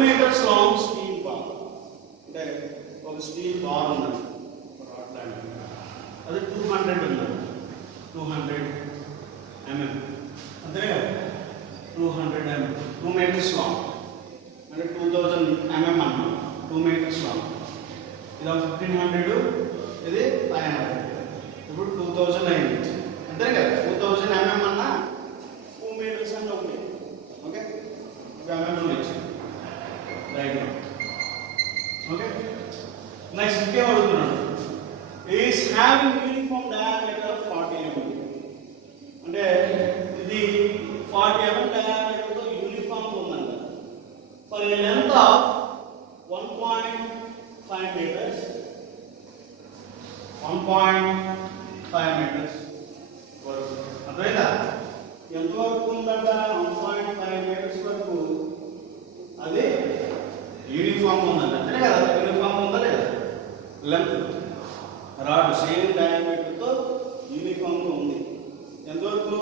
meters long steel bar. అంటే ఒక steel bar ఉన్నది రాడ్ లాంటిది, అది 200 ఉన్నది, 200 mm అంతే కదా, 200 mm, 2 meters long అంటే 2000 mm అన్నాం, 2 meters long. ఇది 1500, ఇది 500, ఇప్పుడు 2000 అయింది అంతే కదా. 2000 mm అన్నా 2 meters అంటే ఒకటి. ఓకే, mm వచ్చింది రైట్. ఓకే, నెక్స్ట్ ఇంకేం అడుగుతున్నాడు, is having uniform diameter of 40 mm. అంటే ఇది 40 mm డయామీటర్తో యూనిఫామ్ ఉందంట. For a length of 1.5 meters, 1.5 meters వరకు. అర్థమైందా? ఎంతవరకు ఉందంట? 1.5 meters వరకు అది యూనిఫామ్ ఉందంట. అంతే కదా, యూనిఫామ్ ఉందా లేదా? లెంత్ రాడ్ సేమ్ డయామీటర్తో యూనిఫామ్గా ఉంది. ఎంతవరకు?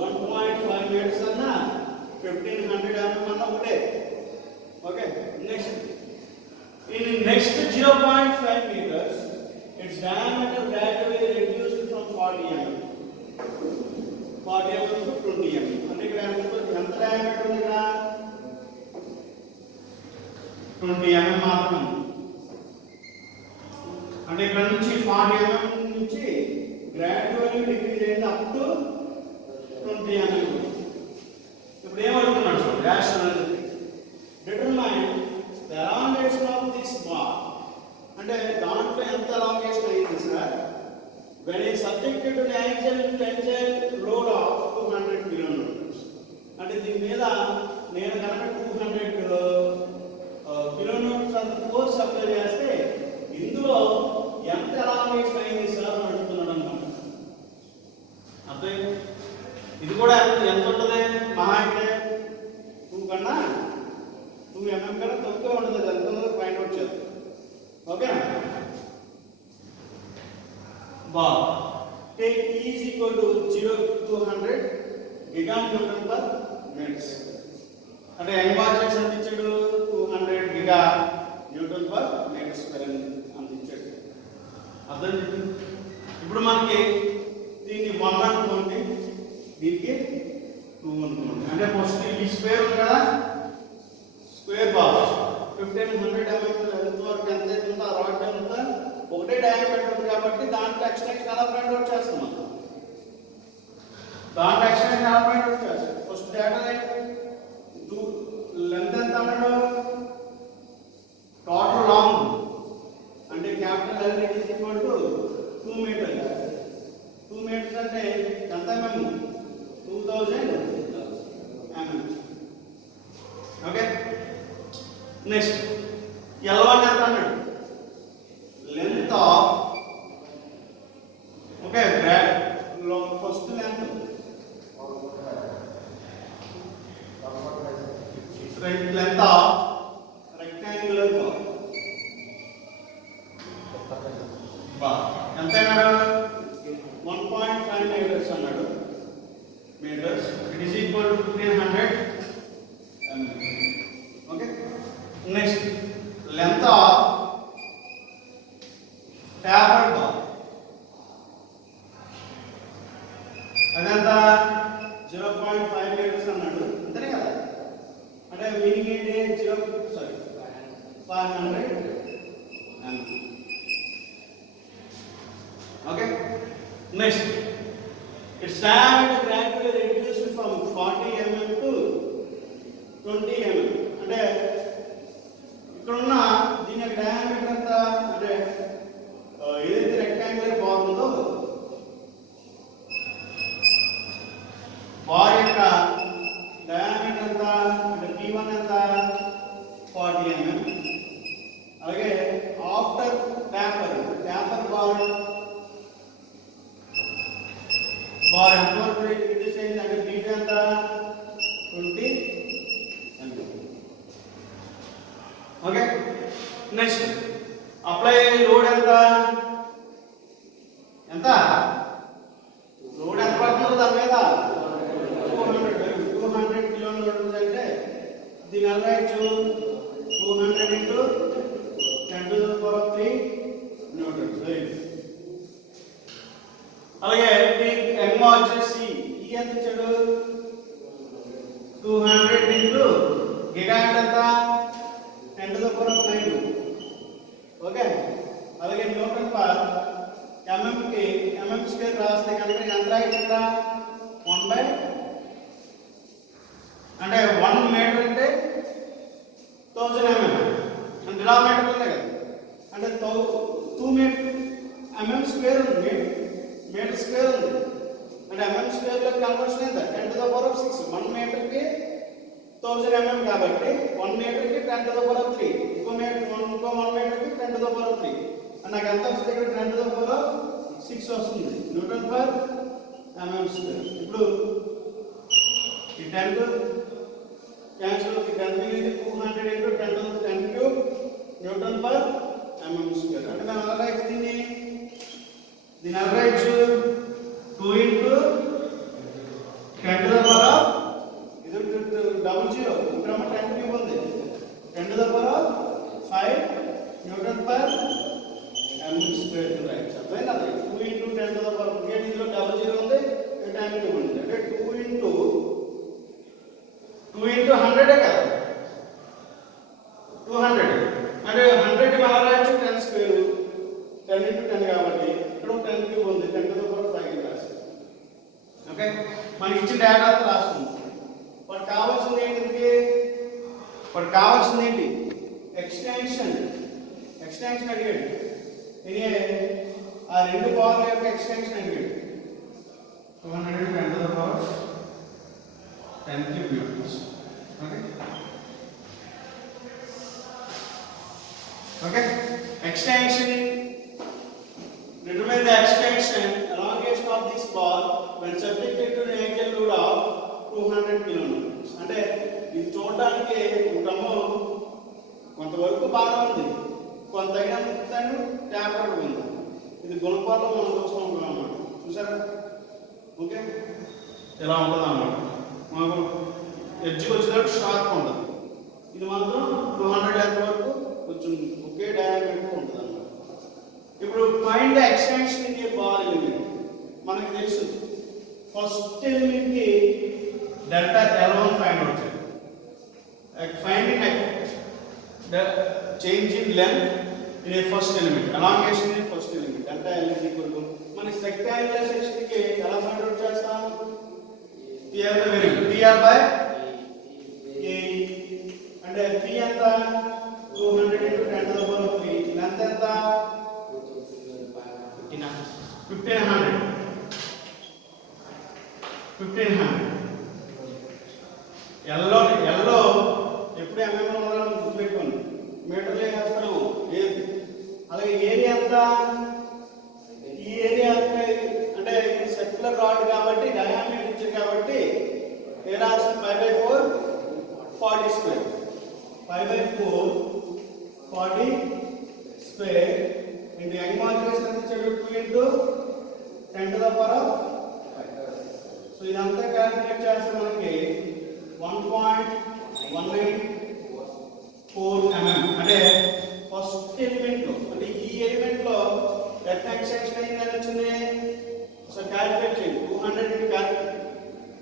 1.5 meters అన్నా 1500 mm అన్నా ఒకటే. Okay, next in next 0.5 meters its diameter gradually reduced from 40 mm, 40 mm to 20 mm. అంటే ఇక్కడ ఎంత డయామీటర్ ఉంది? ఇక్కడ 20 mm మాత్రం. అంటే ఇక్కడ నుంచి 40 mm నుంచి గ్రాడ్యువల్లీ డిక్రీజ్ అయింది అప్ టు 20 mm. ఇప్పుడు ఏమడుగుతున్నాడు చూడండి, rational determine the elongation of this bar. అంటే దాంట్లో ఎంత ఎలాంగేషన్ అయింది sir? when is subjected to the axial tensile load of 200 kilonewtons. అంటే దీని మీద నేను కనుక 200 kilonewtons అంత ఫోర్స్ అప్లై చేస్తే ఇందులో ఎంత ఎలాంగేషన్ అయింది సార్ అని అడుగుతున్నాడు అన్నమాట. అంటే ఇది కూడా ఎంత ఉంటుంది? మహా అయితే 2 కన్నా 2 mm కన్నా తక్కువ ఉంటుంది. ఎంత ఉన్నదో పాయింట్ అవుట్ చేద్దాం. Okay, bar take is equal to 0 to 100 giganewton per meter. అంటే ఎంబార్జెన్స్ ఎంత ఇచ్చాడు? 200 giganewton per meter square అందించాడు. అర్థం? ఇప్పుడు మనకి దీన్ని 1 అనుకోండి, దీనికి 2 అనుకోండి. అంటే ఫస్ట్ ఈ స్క్వేర్ ఉంది కదా, స్క్వేర్ బార్ 1500 mm లెంత్ వరకు ఎంత ఉందో ఆ రాడ్ ఎంత ఒకటే డయామీటర్ ఉంది కాబట్టి దాంట్లో ఎక్స్టెన్షన్ ఎలా ఫైండ్ అవుట్ చేస్తాం? దాంట్లో ఎక్స్టెన్షన్ ఎలా ఫైండ్ అవుట్ చేస్తాం? ఫస్ట్ డేటా లెంత్ ఎంత అన్నాడు? టోటల్ లాంగ్ అంటే capital L is equal to 2 meters. 2 meters అంటే ఎంత mm? 2000 mm. Okay, next L1 ఎంత అన్నాడు? Length of, okay, first length length of rectangular bar ఎంత అన్నాడు? 1.5 meters అన్నాడు. meters it is equal to 1500 mm. Okay, next length of tapered bar అదంతా 0.5 meters అన్నాడు. అంతే కదా. అంటే మీనింగ్ ఏంటి? 500 mm. Okay, next it's diameter gradually reduced from 40 mm to 20 mm. అంటే ఇక్కడ ఉన్న దీని యొక్క డయామీటర్ ఎంత అంటే ఏదైతే రెక్టాంగులర్ బార్ ఉందో బార్ యొక్క డయామీటర్ ఎంత అంటే P1 ఎంత 40 mm. అలాగే ఆఫ్టర్ టేపర్ బార్ ఎంత వరకు రిడ్యూస్ అయింది అంటే P2 ఎంత 20 mm. Okay, next apply load ఎంత లోడ్ ఎంత పడుతుందో దాని మీద 200 kilonewtons అంటే దీని అలా రాయొచ్చు 200 into 10 to the power of 3 newtons. అలాగే MOS ఈ ఎంత ఇచ్చాడు 200 into గిగా ఎంత 10 to the power of 9. Okay. అలాగే న్యూటన్ పర్ mm కి mm స్క్వేర్ రాస్తే కనుక ఎంత రాయొచ్చు ఇక్కడ 1 అంటే 1 మీటర్ అంటే 1000 mm అంటే డినామినేటర్ ఉంది కదా, అంటే 2 మీటర్ mm స్క్వేర్ ఉంది, మీటర్ స్క్వేర్ ఉంది అంటే mm స్క్వేర్ లో కన్వర్షన్ ఎంత 10 to the power of 6. 1 metre కి 1000 mm కాబట్టి 1 మీటర్ కి 10 to the power of 3, ఇంకో 1 మీటర్ కి 10 to the power of 3 అంటే నాకు ఎంత వస్తుంది ఇక్కడ 10 to the power of 6 వస్తుంది న్యూటన్ పర్ mm స్క్వేర్. ఇప్పుడు ఈ 10 క్యాన్సిల్ అవుతుంది, 10 మిగిలింది 200 into 10 to the 10 cube Newton per mm square. అంటే మనం ఎలా రాయొచ్చు దీన్ని ఎలా రాయొచ్చు 2 into 10 to the power of ఇది డబుల్ జీరో ఇక్కడ 10 క్యూబ్ ఉంది 10 to the power of 5 Newton per mm square రాయొచ్చు. అర్థమైందా? 2 into 10 to the power of ఇందులో డబుల్ జీరో ఉంది 10 క్యూబ్ ఉంది అంటే 2 into 100 కదా 200 అంటే 100 కి ఎలా రాయొచ్చు 10 స్క్వేర్ 10 into 10 కాబట్టి ఇక్కడ 10 క్యూబ్ ఉంది 10 to the power of 5 రాసి. ఓకే. మనకి ఇచ్చిన డేటా రాస్తుంది. వాడు కావాల్సింది ఏంటి ఎక్స్టెన్షన్ అడిగాడు. ఇది ఆ రెండు పవర్ల యొక్క ఎక్స్టెన్షన్ అడిగాడు 200 10 to the power 10 cube newtons. Okay, extension, determine the extension elongation of this ball when subjected to an axial load of 200 kilonewtons. అంటే ఇది చూడడానికి ఉంటాము కొంతవరకు బాగా ఉంది, కొంత అయినంతను ట్యాపర్డ్ ఉంది. ఇది గుణపాల్లో మనం చూస్తూ ఉంటాం అన్నమాట. చూసారా? ఓకే, ఇలా ఉంటుంది అన్నమాట. మనకు ఎడ్జ్కి వచ్చేటప్పుడు షార్ప్ ఉంటుంది. ఇది మాత్రం 200 లెంత్ వరకు కొంచెం ఒకే డయామీటర్ ఉంటుంది అన్నమాట. ఇప్పుడు find the extension in a ball element. మనకు తెలుసు ఫస్ట్ ఎలిమెంట్ కి డెల్టా L1 ఫైండ్ అవుట్ చేయాలి. Finding the change in length in a first element, elongation in a first element, delta L is equal to మనకి rectangular section కి ఎలా find out చేస్తాం? PR the value PR by A అంటే P ఎంత 200 into 10 to the power of 3, length ఎంత 1500 yellow ఎప్పుడు mm లో ఉండాలని గుర్తుపెట్టుకోండి. మీటర్లు వేస్తాము లేదు. అలాగే ఏరియా ఎంత? ఈ ఏరియా అంటే సర్క్యులర్ రాడ్ కాబట్టి డయామీటర్ ఇచ్చింది కాబట్టి ఏ రాసి 5/4 40 square 5/4 40 square into young modulus ఎంత ఇచ్చాడు 2 into 10 to the power of 5. So ఇదంతా క్యాలిక్యులేట్ చేస్తే మనకి 1.194 mm అంటే ఫస్ట్ ఎలిమెంట్ లో అంటే ఈ ఎలిమెంట్ లో ఎంత ఎక్స్టెన్షన్ అయిందని వచ్చింది. సో క్యాలిక్యులేట్ చేయండి 200 into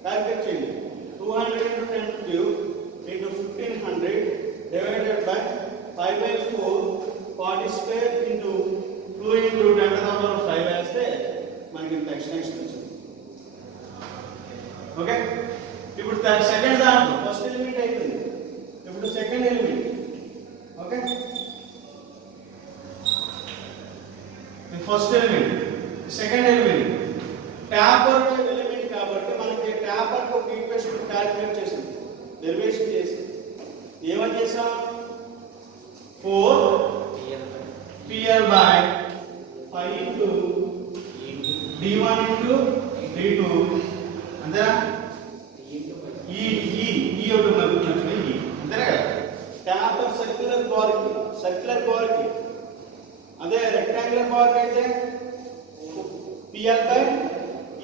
క్యాలిక్యులేట్ చేయండి 200 into 10 cube into 1500 divided by 5/4 40 square into 2 into 10 to the power of 5 వేస్తే మనకి ఇంత ఎక్స్టెన్షన్ వచ్చింది. ఓకే. ఇప్పుడు సెకండ్ దాంట్లో ఫస్ట్ ఎలిమెంట్ అయిపోయింది. ఇప్పుడు second element. Okay, first element second element tapered element కాబట్టి మనకి ట్యాపర్డ్ ఒక ఈక్వేషన్ క్యాలిక్యులేట్ చేసింది, డెరివేషన్ చేసి ఏమని చేసాం 4 PL by 5 into D1 into D2 అంతేనా? ఈ ఒకటి మనకు అంతేనా కదా? ట్యాపర్ సర్క్యులర్ బార్కి అదే రెక్టాంగులర్ బార్కి అయితే PL by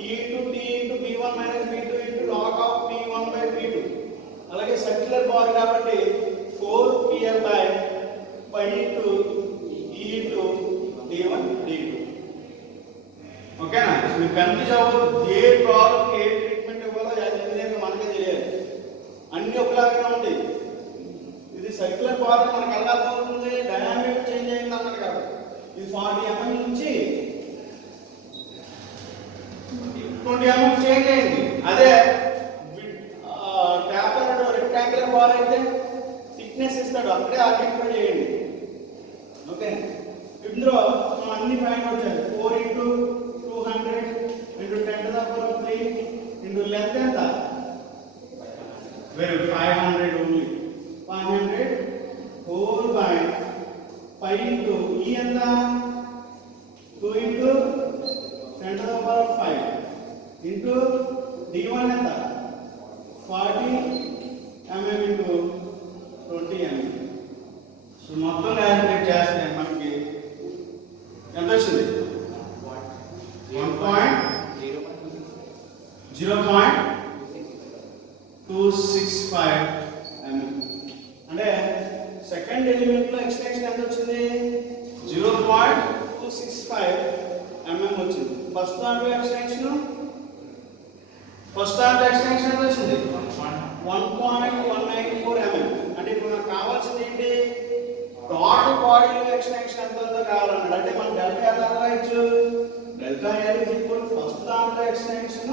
E into D into B1 minus B2 into log of P1 by P2. అలాగే సర్క్యులర్ బార్ కాబట్టి సర్క్యులర్ బార్ మనకి ఎలా అవుతుంది, డయామీటర్ చేంజ్ అయింది అన్నది కాదు. ఇది 40 mm నుంచి 20 mm చేంజ్ అయింది. అదే ట్యాపర్డ్ రెక్టాంగులర్ బార్ అయితే థిక్నెస్ ఇస్తాడు, అక్కడే ఐడెంటిఫై చేయండి. ఓకే, ఇందులో మనం అన్ని ఫైండ్ అవుట్ చేయాలి. 4 into 200 into 10⁻³ into లెంత్ ఎంత, వెరీ 500 ఓన్లీ. 500 4/5 into ఈ ఎంత 2 into 10⁵ into d1 ఎంత 40 mm into 20 mm. సో మొత్తం క్యాలిక్యులేట్ చేస్తే మనకి ఎంత వచ్చింది, 0.265 mm. అంటే సెకండ్ ఎలిమెంట్ లో ఎక్స్టెన్షన్ ఎంత వచ్చింది, 0.265 mm వచ్చింది. ఫస్ట్ దాంట్లో ఎక్స్టెన్షన్ ఎంత వచ్చింది, 1.194 mm. అంటే ఇప్పుడు మనకు కావాల్సింది ఏంటి, టోటల్ బాడీలో ఎక్స్టెన్షన్ ఎంత ఉందో కావాలన్నాడు. అంటే మనం డెల్టా ఎలా రాయొచ్చు, డెల్టా ఎల్ ఈక్వల్ ఫస్ట్ దాంట్లో ఎక్స్టెన్షన్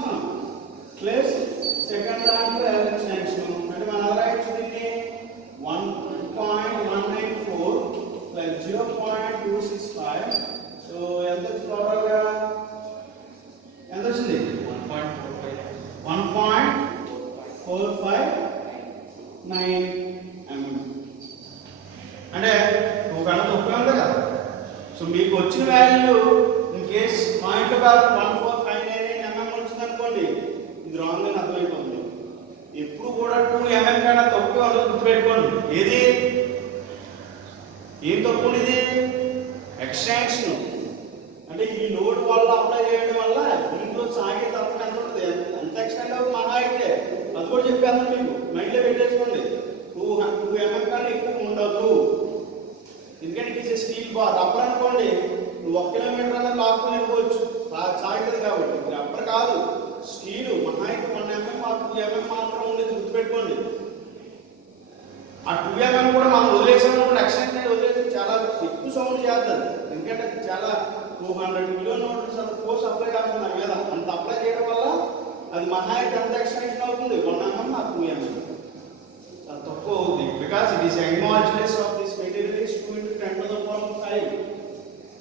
ప్లస్ సెకండ్ దాంట్లో ఎల్ ఎక్స్టెన్షన్. అంటే మనం ఎలా రాయొచ్చు దీన్ని, 1.194 ప్లస్ 0.265. సో ఎంత టోటల్ గా ఎంత వచ్చింది, 1.459 mm. అంటే ఒక గంట తక్కువ ఉంది కదా. సో మీకు వచ్చిన value in case point value 1459 mm వచ్చింది అనుకోండి, ఇది రాంగ్ అని అర్థమైపోతుంది. ఎప్పుడు కూడా 2 mm కన్నా తక్కువ గుర్తుపెట్టుకోండి. ఏది ఏం తక్కువ, ఇది ఎక్స్టెన్షన్. అంటే ఈ లోడ్ వల్ల అప్లై చేయడం వల్ల దీంట్లో సాగే తప్పక ఎంత ఉంటుంది, ఎంత ఎక్స్టెండ్ అవుతుంది మహా అయితే అది కూడా చెప్పేస్తాను మీకు, మైండ్లో పెట్టేసుకోండి. 2 mm కన్నా ఎక్కువ ఉండదు. ఎందుకంటే ఇది స్టీల్ బార్. రబ్బర్ అనుకోండి, నువ్వు 1 కిలోమీటర్ అన్న లాక్కుని వెళ్ళిపోవచ్చు, సాగుతుంది కాబట్టి. రబ్బర్ కాదు, స్టీలు మహా అయితే 1 mm 2 mm మాత్రం ఉండేది గుర్తుపెట్టుకోండి. ఆ 2 mm కూడా మనం వదిలేసినప్పుడు ఎక్స్టెంట్ అనేది వదిలేసి చాలా ఎక్కువ సౌండ్ చేస్తుంది. ఎందుకంటే చాలా 200 kN అంత ఫోర్స్ అప్లై కాకుండా దాని మీద అంత అప్లై చేయడం వల్ల అది మహా అయితే ఎంత ఎక్స్టెన్షన్ అవుతుంది, 1 mm 2 mm చాలా తక్కువ అవుతుంది. Because it is